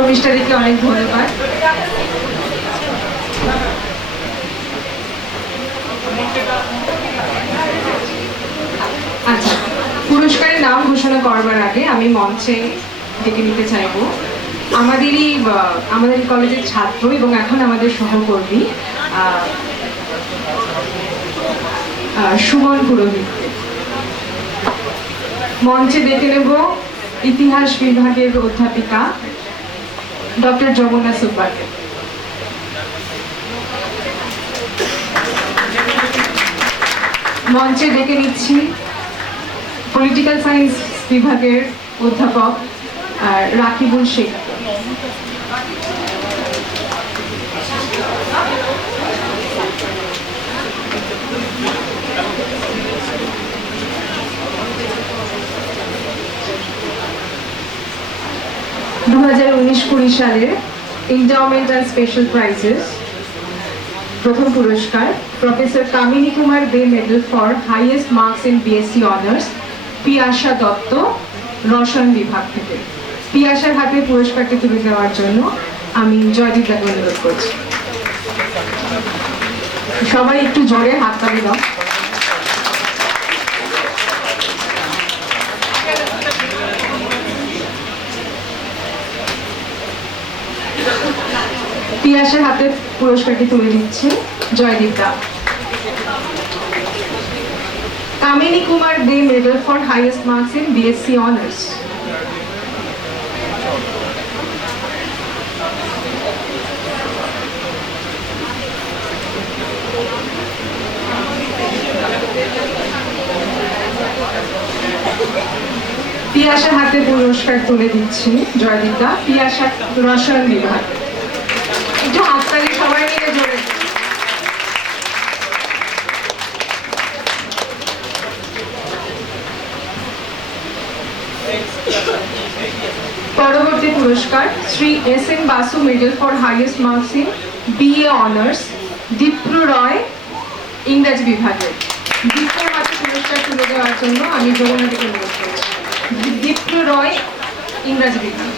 শর্মিষ্ঠাদিকে অনেক ধন্যবাদ। আচ্ছা, পুরস্কারের নাম ঘোষণা করবার আগে আমি মঞ্চে ডেকে নিতে চাইব আমাদের কলেজের ছাত্র এবং এখন আমাদের সহকর্মী সুমন পুরোহিত। মঞ্চে ডেকে নেব ইতিহাস বিভাগের অধ্যাপিকা ডক্টর যমুনা সুব্বাকে। মঞ্চে ডেকে নিচ্ছি পলিটিক্যাল সায়েন্স বিভাগের অধ্যাপক রাকিবুল শেখ। দু 2019-20 সালের এন্ডাওমেন্ট অ্যান্ড স্পেশাল প্রাইজেস প্রথম পুরস্কার professor Kamini Kumar De medal for highest marks in BSc honours Piyasa Datta রসায়ন বিভাগ থেকে। পিয়াসার হাতে পুরস্কারটি তুলে দেওয়ার জন্য আমি জয়দীপদাকে অনুরোধ করছি। সবাই একটু জোরে হাততালি দাও। পিয়াসার হাতে পুরস্কারটি তুলে দিচ্ছে জয়দীপদা। Kamini Kumar De medal for highest marks in BSc honours. পিয়াসার হাতে পুরস্কার তুলে দিচ্ছি জয়দীপদা, পিয়াসা রসায়ন বিভাগ। একটু হাততালি সবাই মিলে জোরে। পরবর্তী পুরস্কার Shri S N Basu medal for highest marks in BA honours Dipro Roy ইংরাজি বিভাগের। দীপ্র হাতে পুরস্কার তুলে দেওয়ার জন্য আমি যমুনাদিকে অনুরোধ করছি। দীপ্র রয় ইংরাজি বিভাগ।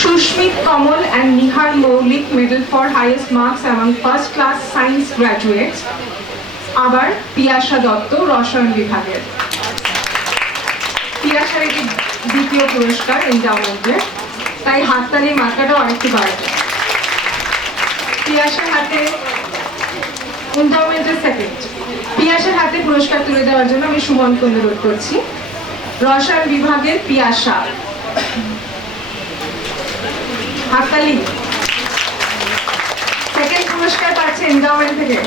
Sushmit Kamal and Nihar Maulik Medal for highest marks among first class science graduates আবার পিয়াসা দত্ত রসায়ন বিভাগের। পিয়াসার এটি দ্বিতীয় পুরস্কার এন্ডাওমেন্টের, তাই হাততালির মাত্রাটাও আরেকটু বাড়বে। পিয়াসার হাতে এন্ডাওমেন্টের সেকেন্ড। পিয়াসার হাতে পুরস্কার তুলে দেওয়ার জন্য আমি সুমনকে অনুরোধ করছি। রসায়ন বিভাগের পিয়াসা, হাততালি। সেকেন্ড পুরস্কার পাচ্ছে এন্ডাওমেন্ট থেকে।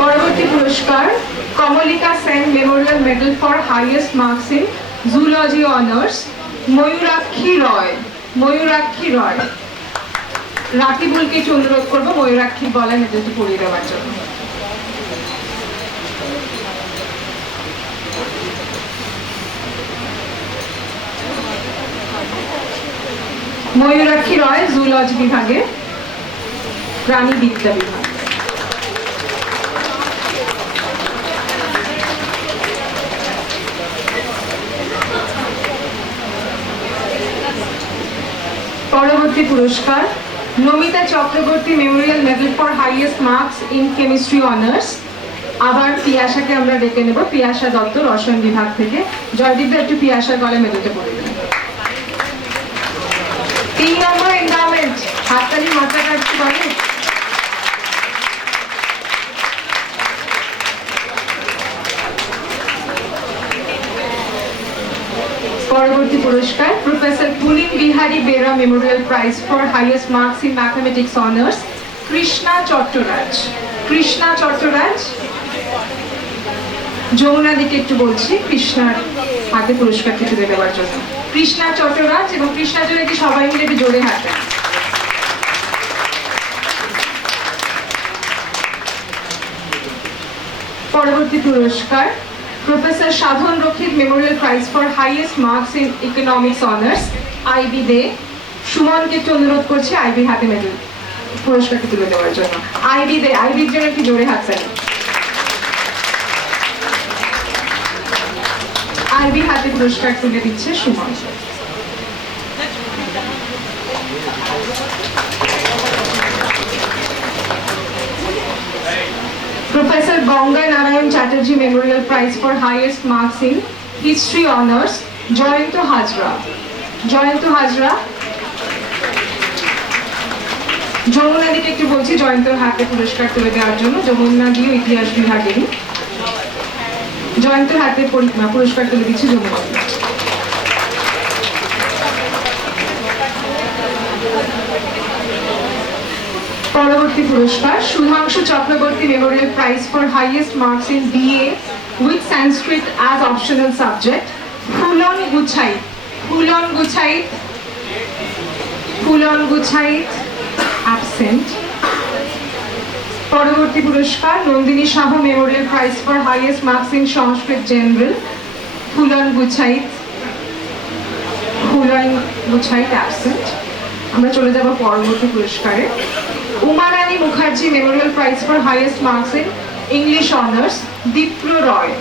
পরবর্তী পুরস্কার Kamalika Sen memorial medal for highest marks in zoology honours Mayurakshi Roy. Mayurakshi Roy. রাকিবুলকে একটু অনুরোধ করবো ময়ূরাক্ষীর গলায় মেডেলটি পরিয়ে দেওয়ার জন্য। ময়ূরাক্ষী রয় জুলজি বিভাগে, প্রাণীবিদ্যা বিভাগ। পরবর্তী পুরস্কার Namita Chakraborty memorial medal for highest marks in chemistry honours আবার পিয়াসাকে আমরা ডেকে নেব, পিয়াসা দত্ত রসায়ন বিভাগ থেকে। জয়দীপদা একটু পিয়াসার গলায় মেডেলটা পড়ে দেন। 3 নম্বর এন্ডাওমেন্ট, হাততালি মাত্রাটা একটু বাড়ে। পরবর্তী পুরস্কার professor Pulin Bihari Bera memorial prize for highest marks in mathematics honours Krishna Chattaraj. Krishna Chattaraj. যমুনাদিকে একটু বলছি কৃষ্ণার হাতে পুরস্কারটি তুলে দেওয়ার জন্য। কৃষ্ণা চট্টরাজ এবং কৃষ্ণা জোরে কি সবাই মিলে একটু জোরে হাতে। পরবর্তী পুরস্কার professor Sadhan Rakshit memorial prize for highest marks in economics honours I B De. সুমনকে একটু অনুরোধ করছি আইবি হাতে মেডেল পুরস্কারটি তুলে দেওয়ার জন্য। আইবি দে, আইবির জন্য একটু জোরে হাত চাই। আইবি হাতে পুরস্কার তুলে দিচ্ছে Suman. Professor Ganga Narayan Chatterjee Memorial Prize for Highest Marks in History Honours, Joyanto Hajra. Joyanto Hajra, Jamuna দিকে একটু বলছি জয়ন্তর হাতে পুরস্কার তুলে দেওয়ার জন্য। যমুনা দিও ইতিহাস বিভাগেরই। জয়ন্তর হাতে পুরস্কার তুলে দিচ্ছে যমুনা। পরবর্তী পুরস্কার Sudhanshu Chakraborty memorial prize for highest marks in BA with Sanskrit as optional subject, Phulan Guchhait. Phulan Guchhait, Phulan Guchhait absent. পরবর্তী পুরস্কার Nandini Sahu memorial prize for highest marks in Sanskrit general, Phulan Guchhait. Phulan Guchhait absent. আমরা চলে যাব পরবর্তী পুরস্কারে। Umarani Mukherjee memorial prize for highest marks in English honours, Dipro Roy.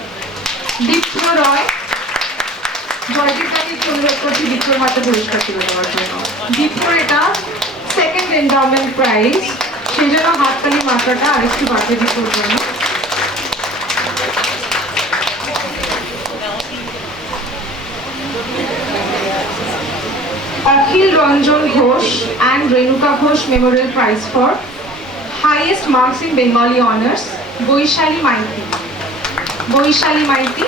Dipro Roy, Joydeep দাকে অনুরোধ করছি দীপ্রর হাতে পুরস্কার তুলে দেওয়ার জন্য। দীপ্র এটা সেকেন্ড এন্ডাওমেন্ট প্রাইজ, সেই জন্য হাততালি মাত্রাটা আরেকটু বাড়িয়ে দীপ্রর জন্য। Akhil Ranjan Ghosh and Renuka Ghosh Memorial Prize for Highest Marks in Bengali Honours, Boishali Maiti. Boishali Maiti.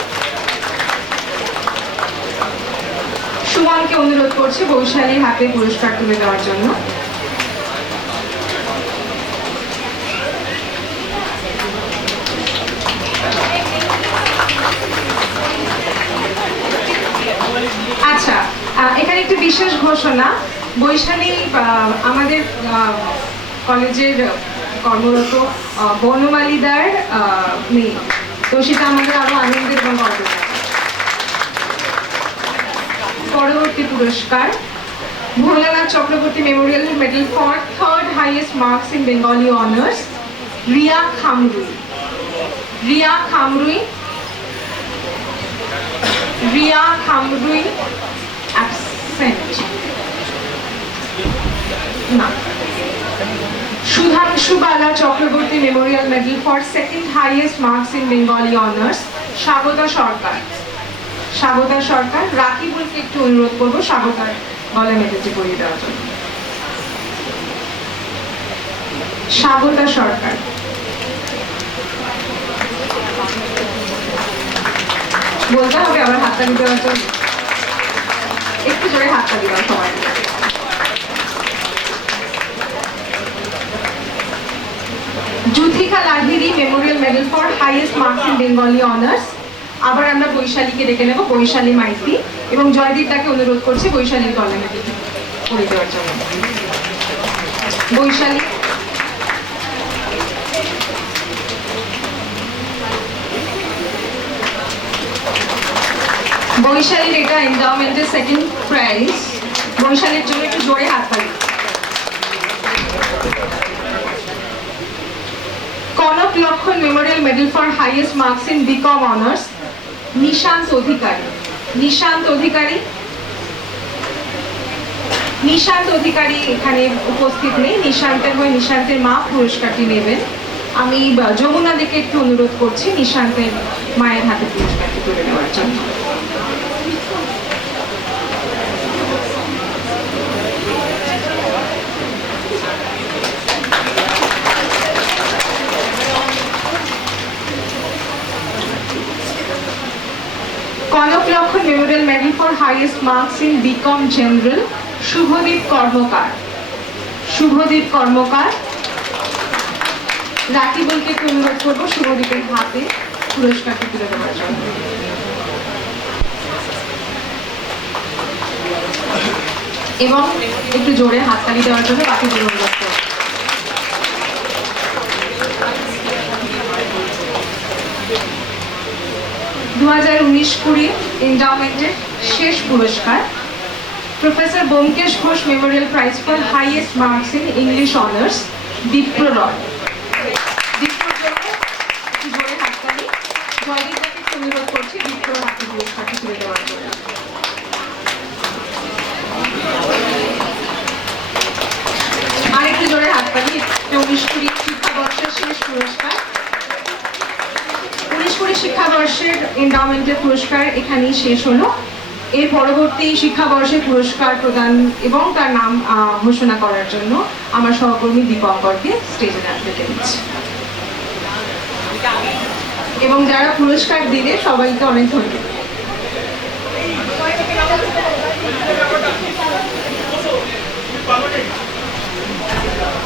সুমনকে অনুরোধ করছি বৈশালীর হাতে পুরস্কার তুলে দেওয়ার জন্য। আচ্ছা, এখানে একটি বিশেষ ঘোষণা। বৈশালী আমাদের কলেজের কর্মরত বনমালীদার মেয়ে, তো সেটা আমাদের আরো আনন্দের এবং গর্বের। পরবর্তী পুরস্কার Bholanath Chakraborty memorial medal for third highest marks in Bengali honours, Riya Khamrui. Riya Khamrui, Riya Khamrui absent. না। Sudhanshu Bala Chakraborty memorial medal for second highest marks in Bengali honours, Swagata Sarkar. Swagata Sarkar. রাকিবুলকে একটু অনুরোধ করবো স্বাগতার গলা মেডেলটি পরিয়ে দেওয়ার জন্য। স্বাগতা সরকার। বলতে হবে আবার হাততালি দেওয়ার জন্য, একটু জোরে হাততালি দেওয়া সবাই। Juthika Lahiri memorial medal for highest marks in Bengali honours. আবার আমরা বৈশালীকে ডেকে নেব, বৈশালী মাইতি, এবং জয়দীপ তাকে অনুরোধ করছি বৈশালীর গলা মেডেলটি পরিয়ে দেওয়ার জন্য। বৈশালী। বৈশালীর এটা এন্ডাওমেন্টের সেকেন্ড প্রাইজ। বৈশালীর জন্য একটু জোরে হাততালি। Kanak Lakshman memorial medal for highest marks in BCom honours, Nishant Adhikari. Nishant Adhikari. Nishant Adhikari এখানে উপস্থিত নেই। নিশান্তের হয়ে নিশান্তের মা পুরস্কারটি নেবেন। আমি যমুনা দিকে একটু অনুরোধ করছি নিশান্তের মায়ের হাতে পুরস্কারটি তুলে দেওয়ার জন্য। Kanak Lakshman memorial medal for highest marks in BCom general, Shubhadeep Karmakar. Shubhadeep Karmakar. রাকিবুলকে একটু অনুরোধ করবো শুভদীপের হাতে পুরস্কারটি তুলে দেওয়ার জন্য। এবং একটু জোরে হাততালি দেওয়ার জন্য বাকিদের অনুরোধ করবো। 2019-20 এন্ডাওমেন্টের শেষ পুরস্কার professor Byomkesh Ghosh memorial prize for highest marks in English honours Dipro Roy. দীপ্রর জন্য একটু জোরে হাততালি। জয়দীপকে অনুরোধ করছি দীপ্রর হাতে পুরস্কারটি তুলে দেওয়ার জন্য। আরেকটু জোরে হাততালি। 19-20 শিক্ষাবর্ষের শেষ পুরস্কার। 19-20 শিক্ষাবর্ষের এন্ডাওমেন্টের পুরস্কার এখানেই শেষ হলো। এর পরবর্তী শিক্ষাবর্ষের পুরস্কার প্রদান এবং তার নাম ঘোষণা করার জন্য আমার সহকর্মী দীপঙ্করকে স্টেজে ডাকতে চাইছি। এবং যারা পুরস্কার দিলে সবাইকে অনেক ধন্যবাদ। Vamos